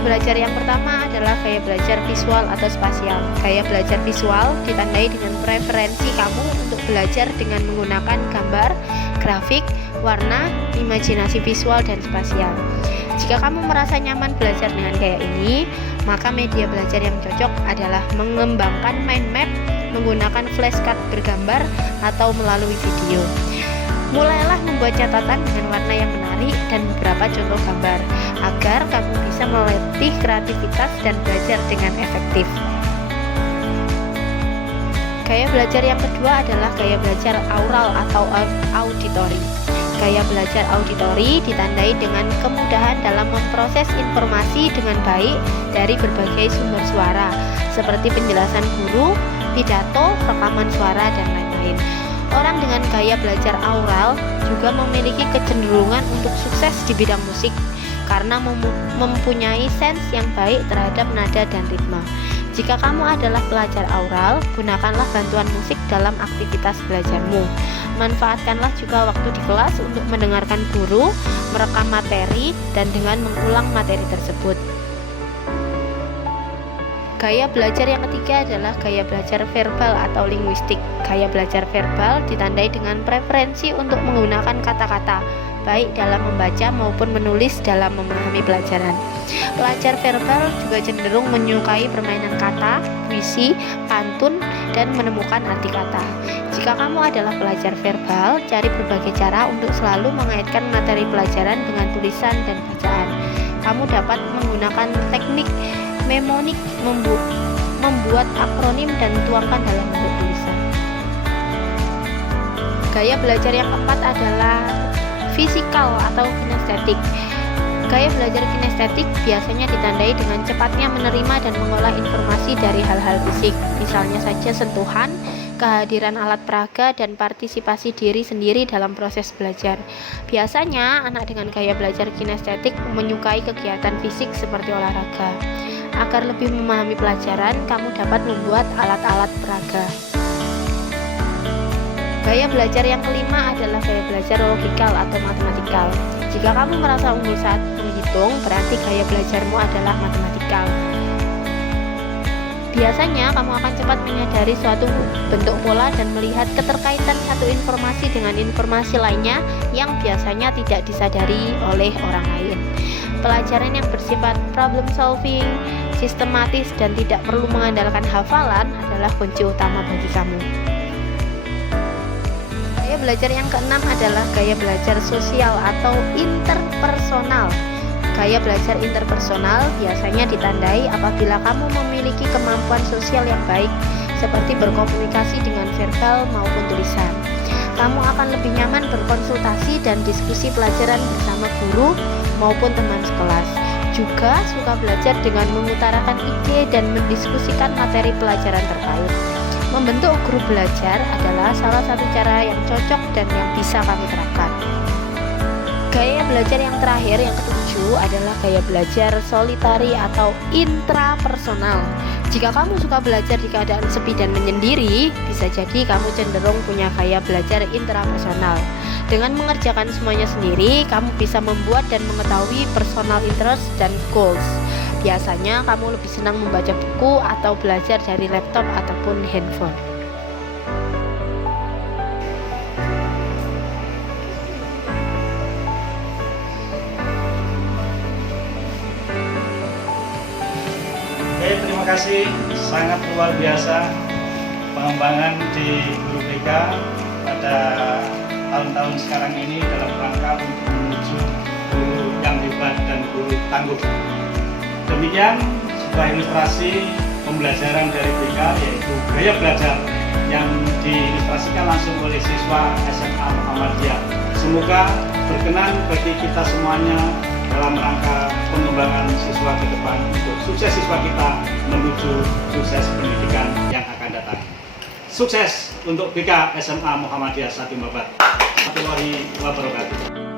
Gaya belajar yang pertama adalah gaya belajar visual atau spasial. Gaya belajar visual ditandai dengan preferensi kamu untuk belajar dengan menggunakan gambar, grafik, warna, imajinasi visual, dan spasial. Jika kamu merasa nyaman belajar dengan gaya ini, maka media belajar yang cocok adalah mengembangkan mind map, menggunakan flashcard bergambar, atau melalui video. Mulailah membuat catatan dengan warna yang menarik dan beberapa contoh gambar, agar kamu bisa melatih kreativitas dan belajar dengan efektif. Gaya belajar yang kedua adalah gaya belajar aural atau auditory. Gaya belajar auditori ditandai dengan kemudahan dalam memproses informasi dengan baik dari berbagai sumber suara, seperti penjelasan guru, pidato, rekaman suara, dan lain-lain. Orang dengan gaya belajar aural juga memiliki kecenderungan untuk sukses di bidang musik karena mempunyai sense yang baik terhadap nada dan ritme. Jika kamu adalah pelajar aural, gunakanlah bantuan musik dalam aktivitas belajarmu. Manfaatkanlah juga waktu di kelas untuk mendengarkan guru, merekam materi, dan dengan mengulang materi tersebut. Gaya belajar yang ketiga adalah gaya belajar verbal atau linguistik. Gaya belajar verbal ditandai dengan preferensi untuk menggunakan kata-kata, baik dalam membaca maupun menulis dalam memahami pelajaran. Pelajar verbal juga cenderung menyukai permainan kata, puisi, pantun, dan menemukan arti kata. Jika kamu adalah pelajar verbal, cari berbagai cara untuk selalu mengaitkan materi pelajaran dengan tulisan dan bacaan. Kamu dapat menggunakan teknik mnemonik, membuat akronim dan tuangkan dalam bentuk tulisan. Gaya belajar yang keempat adalah fisikal atau kinestetik. Gaya belajar kinestetik biasanya ditandai dengan cepatnya menerima dan mengolah informasi dari hal-hal fisik, misalnya saja sentuhan, kehadiran alat peraga, dan partisipasi diri sendiri dalam proses belajar. Biasanya, anak dengan gaya belajar kinestetik menyukai kegiatan fisik seperti olahraga. Agar lebih memahami pelajaran, kamu dapat membuat alat-alat peraga. Gaya belajar yang kelima adalah gaya belajar logikal atau matematikal. Jika kamu merasa unggul saat menghitung, berarti gaya belajarmu adalah matematikal. Biasanya kamu akan cepat menyadari suatu bentuk pola dan melihat keterkaitan satu informasi dengan informasi lainnya yang biasanya tidak disadari oleh orang lain. Pelajaran yang bersifat problem solving, sistematis, dan tidak perlu mengandalkan hafalan adalah kunci utama bagi kamu. Gaya belajar yang keenam adalah gaya belajar sosial atau interpersonal. Gaya belajar interpersonal biasanya ditandai apabila kamu memiliki kemampuan sosial yang baik, seperti berkomunikasi dengan verbal maupun tulisan. Kamu akan lebih nyaman berkonsultasi dan diskusi pelajaran bersama guru maupun teman sekelas. Juga suka belajar dengan mengutarakan ide dan mendiskusikan materi pelajaran terkait. Membentuk grup belajar adalah salah satu cara yang cocok dan yang bisa kami terapkan. Gaya belajar yang terakhir, yang ketujuh, adalah gaya belajar solitari atau intrapersonal. Jika kamu suka belajar di keadaan sepi dan menyendiri, bisa jadi kamu cenderung punya gaya belajar intrapersonal. Dengan mengerjakan semuanya sendiri, kamu bisa membuat dan mengetahui personal interest dan goals. Biasanya kamu lebih senang membaca buku atau belajar dari laptop ataupun handphone. Oke, terima kasih. Sangat luar biasa pengembangan di Guru BK pada tahun-tahun sekarang ini dalam rangka untuk menuju guru yang hebat dan guru tangguh. Demikian sebuah ilustrasi pembelajaran dari BK, yaitu gaya belajar yang diilustrasikan langsung oleh siswa SMA Muhammadiyah. Semoga berkenan bagi kita semuanya dalam rangka pengembangan siswa ke depan untuk sukses siswa kita menuju sukses pendidikan yang akan datang. Sukses untuk BK SMA Muhammadiyah Sati Mabat. Warahmatullahi wabarakatuh.